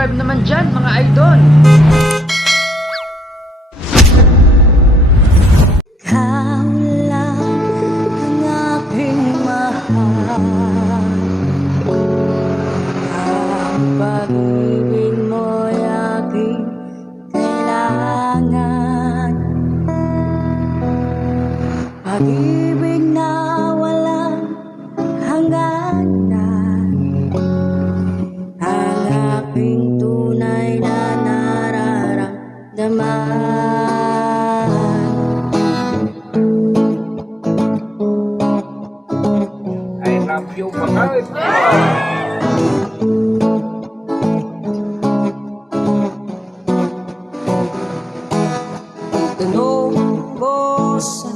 subscribe naman dyan mga idol. Ikaw lang ang aking mahal. Ang pag-ibig mo'y aking kailangan. Pag-ibig na walang hangganan. Ang aking tunay na nararamdaman. I love you mahal. Tanong mo sa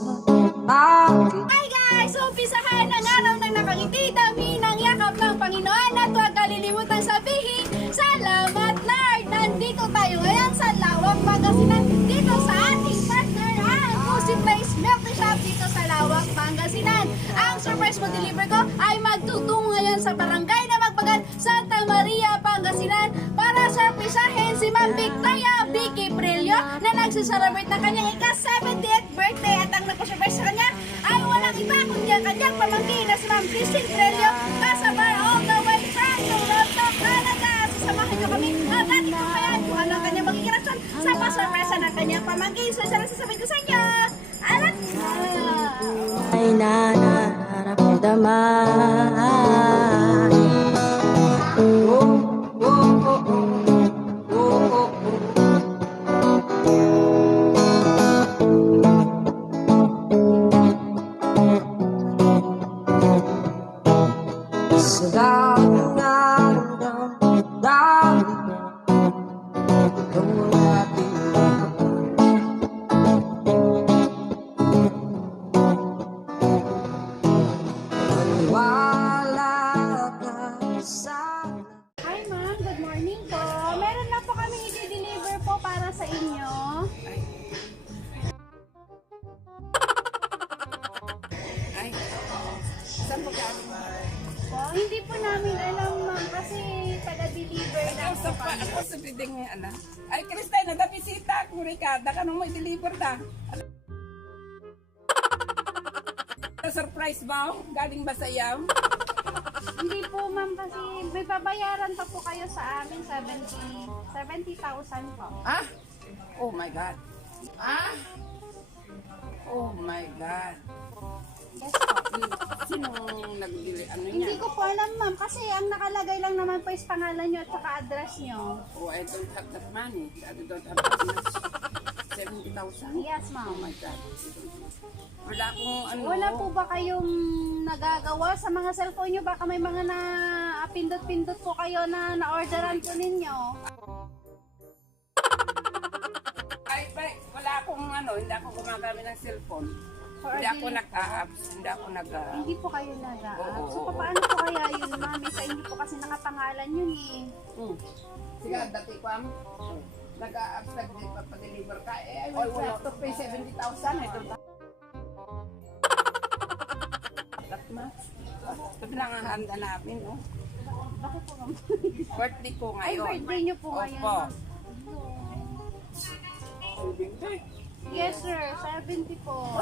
akin. Hi guys! So, umpisahan ang araw ng nakangiti, dami ng yakap ng Panginoon at huwag kalilimutan sabihin, Salamat Lord! Nandito tayo ngayon sa Lawak, Pangasinan, dito sa ating partner, ang Pussy Place Milk Shop dito sa Lawak, Pangasinan. Ang surprise mo deliver ko ay magtutungo ngayon sa barangay na Magbagan, Santa Maria, Pangasinan para surprisahin si Ma'am Victoria Vicky Prillo na nagsiselebrate ng kanyang ika-70th birthday at ang nagpasurprise sa kanya ay walang iba kundi ang kanyang pamangkin na si Ma'am Christine Prillo kasabar all the way from Toronto, Canada. Sasamahan niyo kami at ating kumayan kung ano ang kanyang magiging reaksyon sa pasurpresa ng kanyang pamangkin. So isa lang sasabihin ko sa inyo, alat na! Ay nararamdaman. Oh, oh, oh, oh, oh, oh, oh. Sa dami nga ng dami, ikaw ang ating maniwala ka sa Hi ma'am, good morning po. Meron na po kami i-deliver po para sa inyo. Ay, saan mo galing? Po, hindi po namin alam ma'am kasi taga-deliver na po kami. Ako sa biding ano. Ay, Kristay, nagabisita ako, Ricardo. Kanong mo i-deliver ta? Surprise ba? Galing ba sa iyo? Hindi po ma'am kasi may babayaran pa po kayo sa amin 70,000 po. Ah? Oh my God. Ah? Oh my God. Yes po. Sinong nagbili? Ano Hindi niya? ko po alam ma'am kasi ang nakalagay lang naman po is pangalan nyo at saka address nyo. Oh, I don't have that money. I don't have that much. 70,000? Yes Oh ma'am. my God. Wala akong ano. Wala po ba kayong nagagawa sa mga cellphone nyo? Baka may mga na pindot-pindot po kayo na na-orderan po ninyo. Ay, wala akong ano. Hindi ako gumagamit ng cellphone. For Hindi ako ordinary- nag-apps. Hindi ako nag Hindi po kayo nag-app. Oo, So, oo, paano po kaya yun, mami? Sa hindi po kasi nakapangalan yun eh. Sige, dati ko ang nag-apps nag-deliver ka. Eh, I will have to pay 70,000. I don't have that much. Ito lang ang handa namin, no? Bakit po, ma'am? Birthday ko Ay, ngayon. birthday nyo po ngayon. Opo. Yes, sir. 70 po.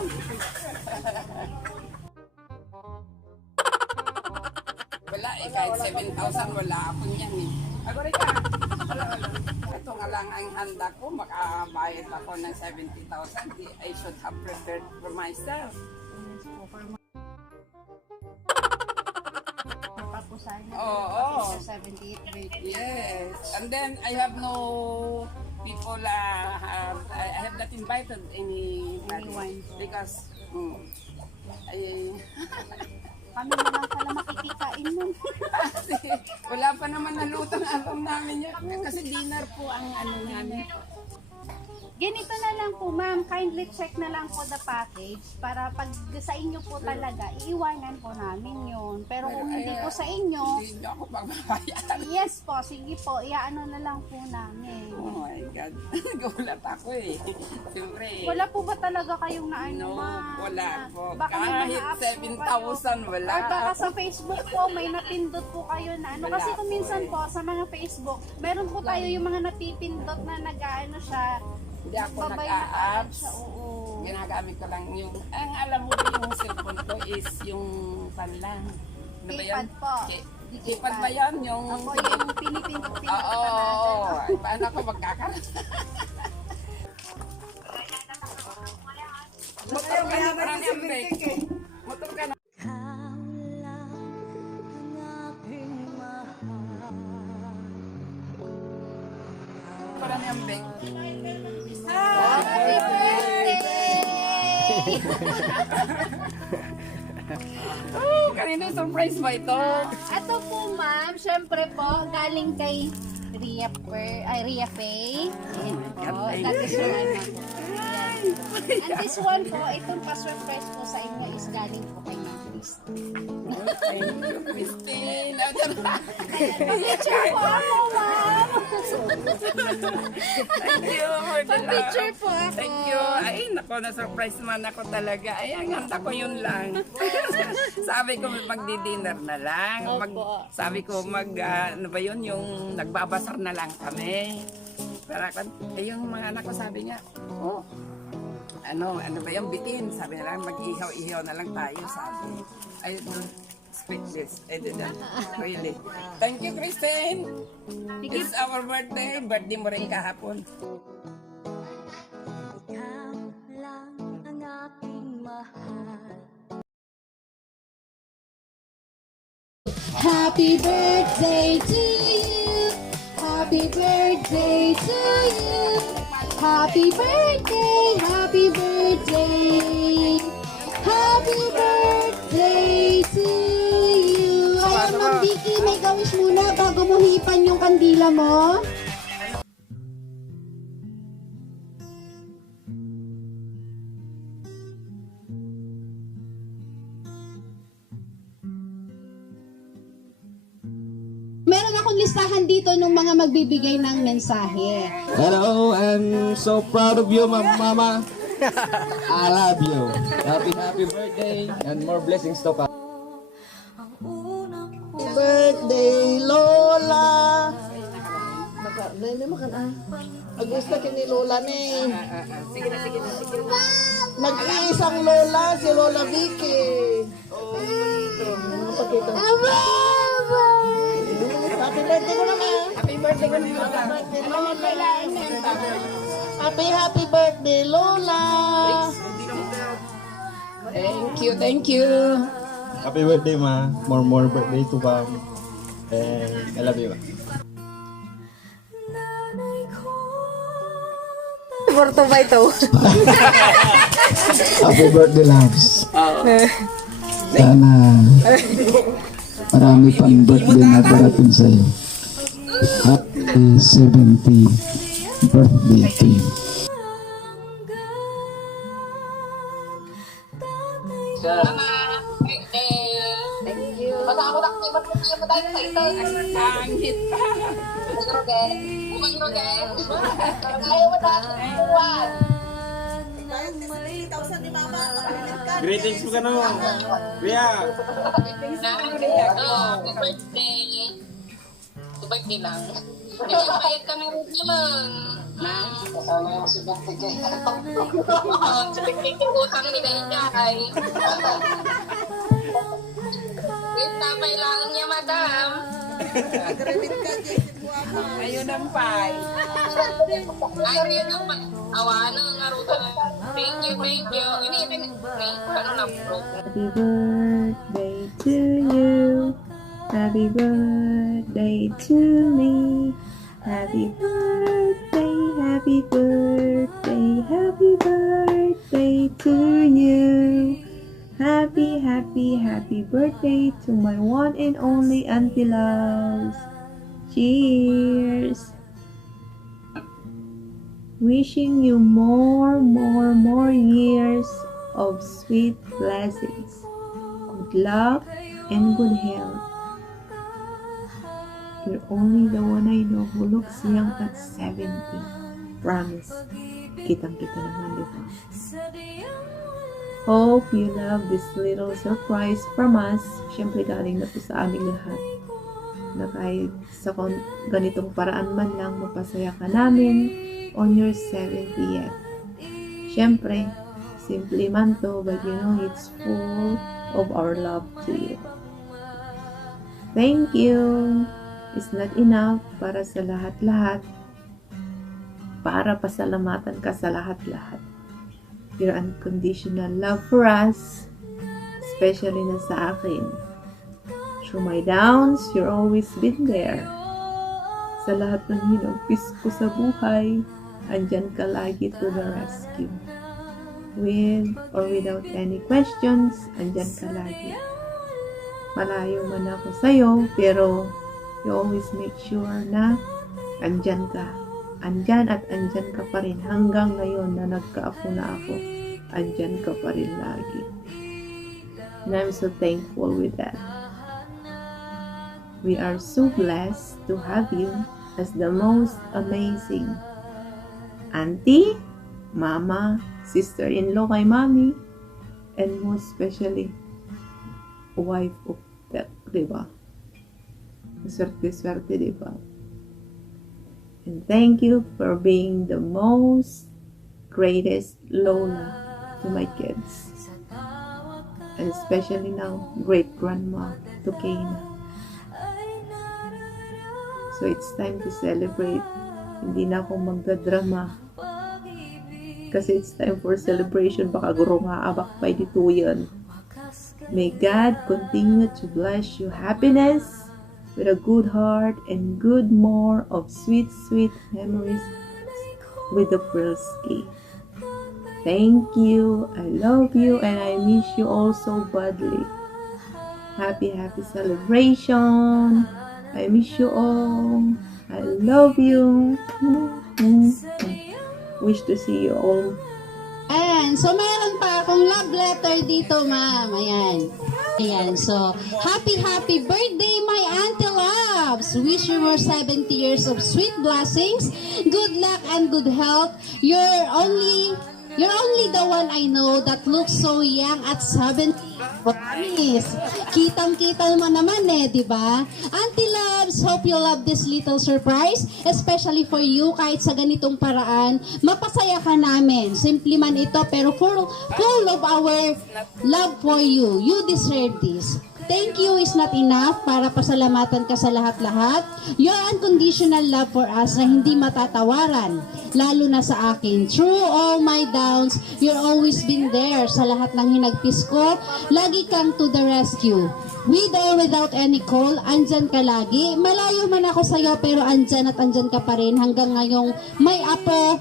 Wala eh, kahit 7,000 wala ako niyan eh. Agora ka, wala. Ito nga lang ang handa ko, makabayad ako ng 70,000. I should have prepared for myself. Papusan na. Oo. Sa 78 birthday. Yes, and then I have no people. I have not invited anyone because I Kami na lang pala makikikain nun. wala pa naman nalutang alam namin yan kasi dinner po ang ano namin. Ganito na lang po, ma'am. Kindly check na lang po the package para pag sa inyo po talaga, iiwanan po namin yun. Pero kung hindi po sa inyo, Hindi niyo ako magbabayan. yes po, sige po, iaano na lang po namin. Oh my God. Nagulat ako eh. Siyempre. Wala po ba talaga kayong naano, No, ma'am? wala po. Baka may Kahit mga apps po kayo. 7,000 wala. Or baka sa Facebook po, may napindot po kayo na ano. Wala Kasi kung po minsan eh. po, sa mga Facebook, meron po tayo yung mga napipindot na nag-ano siya. Hindi ako Babay na nag-a-apps. siya, oo. Ginagamit ko lang yung, ang alam mo ba yung cellphone ko is yung panlang. Ano ba yun? Keypad po. Keypad ba yan? Yung... Ako yung pinipindot-pindot Oo. na na. Ay, paano ako magkakaroon? Motor ka na parang yung break. Motor ka na. Ikaw lang ang aking mahal. Parang yung break. Happy birthday! Oh, kanina surprise ba ito? Ito po, ma'am, syempre po, galing kay Ria Faye. Ayan po. thank That is one. Ayan. And this one po, itong pa-surprise po sa inyo is galing po kay Ma'am Christine. Thank you, Christine. Picture po ako, ma'am. Thank you for the love. Picture po ako. Thank you. Ay, nako, na-surprise man ako talaga. Ay, ang handa ko yun lang. Sabi ko, magdi-dinner na lang. Sabi ko, ano ba yun, yung nagbabasar na lang kami. Pero yung mga anak ko sabi niya, oh, ano ba yung bitin? Sabi nila, mag-ihaw-ihaw na lang tayo, sabi. I don't speak this. I didn't. Really. Thank you, Christine. It's our birthday. Birthday mo rin kahapon. Ikaw lang ang aking mahal. Happy birthday to you. Happy birthday to you. Happy birthday, happy birthday. Happy birthday to you. Ayan, Ma'am Vicky, may gawis muna bago mo hipan yung kandila mo. Meron akong listahan dito ng mga magbibigay ng mensahe. Hello, I'm so proud of you, Mama. I love you. Happy birthday and more blessings to come. Ang unang Birthday, Lola! Agusta kini Lola ni. Nag-iisang Lola, si Lola Vicky. Happy birthday ko naman. Happy birthday ko rin, Lola. Happy birthday, Lola! Thank you. Happy birthday, Ma. More birthday to come. And I love you. nanay ko. Happy birthday, loves. Sana marami pang birthday na darating sa'yo. Happy 70th birthday to you. Angit pa. Greetings po ka naman. Kuya. Birthday lang. Hindi ko bayad kami rin naman. Sige, utang ni Gayay. Wait, tapay lang niya, madam. Ayun ang pie. Ay, yun ang awa na nga ruta na. Thank you. Ini, ano na, bro? Happy birthday to you. Happy birthday to me. Happy birthday, happy birthday, happy birthday to you. Happy birthday to my one and only Auntie Loves. Cheers! Wishing you more years of sweet blessings. Good luck and good health. You're only the one I know who looks young at 70. Promise. Kitang-kita naman, di ba? Hope you love this little surprise from us. Siyempre galing na to sa aming lahat. Na kahit sa ganitong paraan man lang, mapasaya ka namin on your 70th. Siyempre, simple man to, but you know it's full of our love to you. Thank you. It's not enough para sa lahat-lahat. Para pasalamatan ka sa lahat-lahat. Your unconditional love for us, especially na sa akin. Through my downs, you're always been there. Sa lahat ng hinagpis ko sa buhay, andyan ka lagi to the rescue. With or without any questions, andyan ka lagi. Malayo man ako sa'yo, pero you always make sure na andyan ka. Andyan at andyan ka pa rin hanggang ngayon na nagkaapo na ako. Andyan ka pa rin lagi. And I'm so thankful with that. We are so blessed to have you as the most amazing auntie, mama, sister-in-law kay mommy, and most especially, wife of that, diba? Swerte-swerte, diba? And thank you for being the most greatest Lola to my kids. And especially now, great-grandma to Kayna. So it's time to celebrate. Hindi na ako magdadrama. Kasi it's time for celebration. Baka guro nga abak pa dito yan. May God continue to bless you happiness with a good heart and good more of sweet memories with the Pearlski. Thank you. I love you and I miss you all so badly. Happy celebration. I miss you all. I love you. Wish to see you all. Ayan, so meron pa akong love letter dito, ma'am. Ayan, so happy birthday, my Auntie Loves. Wish you more 70 years of sweet blessings, good luck and good health. You're only the one I know that looks so young at 70. Promise. Kitang-kita mo naman di ba? Auntie Loves, hope you love this little surprise, especially for you, kahit sa ganitong paraan, mapasaya ka namin. Simple man ito, pero full of our love for you. You deserve this. Thank you is not enough para pasalamatan ka sa lahat-lahat. Your unconditional love for us na hindi matatawaran, lalo na sa akin. Through all my downs, you're always been there sa lahat ng hinagpis ko. Lagi kang to the rescue. With or without any call, andyan ka lagi. Malayo man ako sa'yo, pero andyan at andyan ka pa rin hanggang ngayong may apo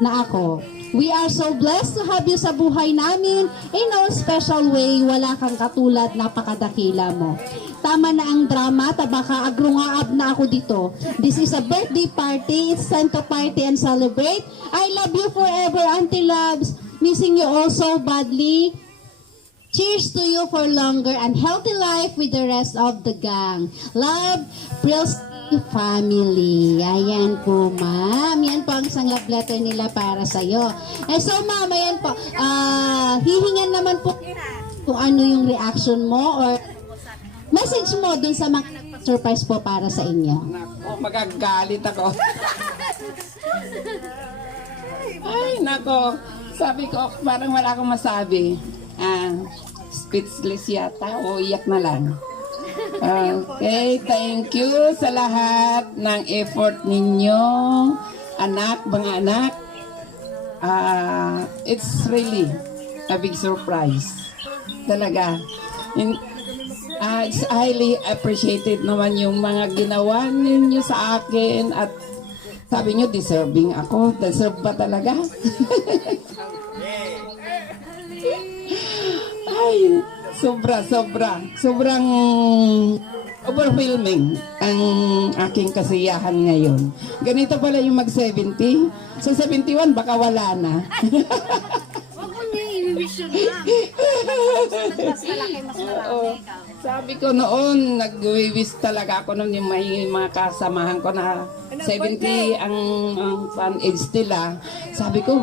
na ako. We are so blessed to have you sa buhay namin. In no special way, wala kang katulad, napakadakila mo. Tama na ang drama, tabaka agrungaab na ako dito. This is a birthday party. It's time to party and celebrate. I love you forever, Auntie Loves. Missing you all so badly. Cheers to you for longer and healthy life with the rest of the gang. Love, Pearlski family. Ayan po, ma'am. Yan po ang isang love letter nila para sa'yo. So, ma'am, ayan po. Hihingan naman po kung ano yung reaction mo or message mo dun sa mga nagpa-surprise po para sa inyo. Nako, magagalit ako. Ay, nako. Sabi ko, parang wala akong masabi. Speechless yata o iyak na lang. Okay, thank you sa lahat ng effort ninyo, mga anak. It's really a big surprise. Talaga. It's highly appreciated naman yung mga ginawa ninyo sa akin at sabi nyo, deserving ako. Deserve ba talaga? Ay, sobrang overwhelming ang aking kasiyahan ngayon. Ganito pala yung mag-70. Sa 71, baka wala na. Huwag mo niya i-wish yun lang. Mas malaki, mas marami. Sabi ko noon, nag-wish talaga ako noon yung may mga kasamahan ko na 70 ang fan age nila. Sabi ko,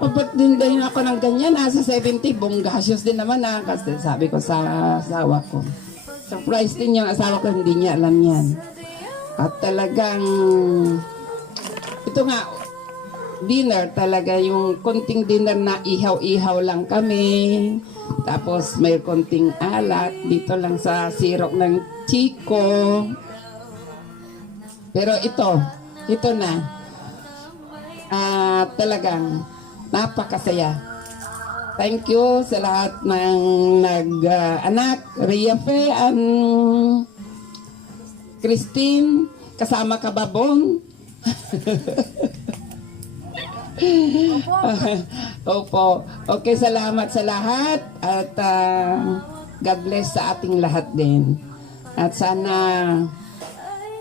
ba't din ako ng ganyan? Nasa 70, bonggasyos din naman kasi sabi ko sa asawa ko. Surprise din yung asawa ko, hindi niya alam yan. At talagang, ito nga, dinner talaga, yung konting dinner na ihaw-ihaw lang kami. Tapos may konting alat dito lang sa sirok ng Chico. Pero ito na. Talagang napakasaya. Thank you sa lahat ng nag-anak, Ria Fe and Christine, kasama ka ba, Bon? Opo. Okay, salamat sa lahat at God bless sa ating lahat din. At sana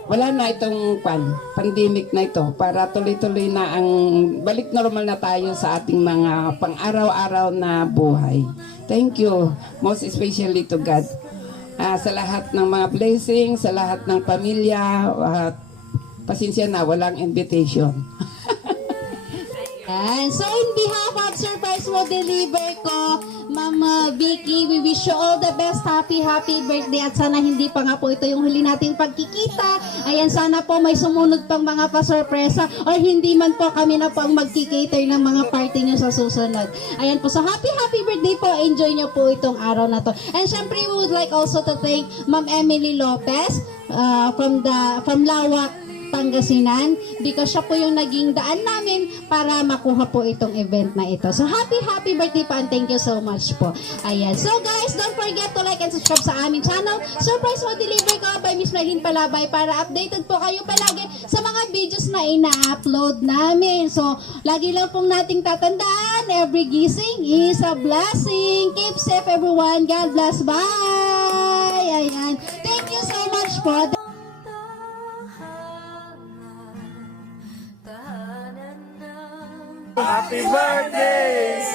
wala na itong pandemic na ito para tuloy-tuloy na ang balik normal na tayo sa ating mga pang-araw-araw na buhay. Thank you, most especially to God. Sa lahat ng mga blessings, sa lahat ng pamilya, pasensya na, walang invitation. Yan. So, in behalf of Surprise Mo Deliver ko, Mama Vicky, we wish you all the best. Happy birthday. At sana hindi pa nga po ito yung huli nating pagkikita. Ayan, sana po may sumunod pang mga pasorpresa or hindi man po kami na po ang magkikater ng mga party nyo sa susunod. Ayan po. So, happy birthday po. Enjoy nyo po itong araw na to. And syempre, we would like also to thank Ma'am Emily Lopez from Lawak, Pangasinan, because siya po yung naging daan namin para makuha po itong event na ito. So, happy birthday po and thank you so much po. Ayan. So, guys, don't forget to like and subscribe sa aming channel. Surprise Mo Deliver ko by Miss Maylene Palabay para updated po kayo palagi sa mga videos na ina-upload namin. So, lagi lang pong nating tatandaan, every gising is a blessing. Keep safe, everyone. God bless. Bye! Ayan. Thank you so much po. Happy birthday!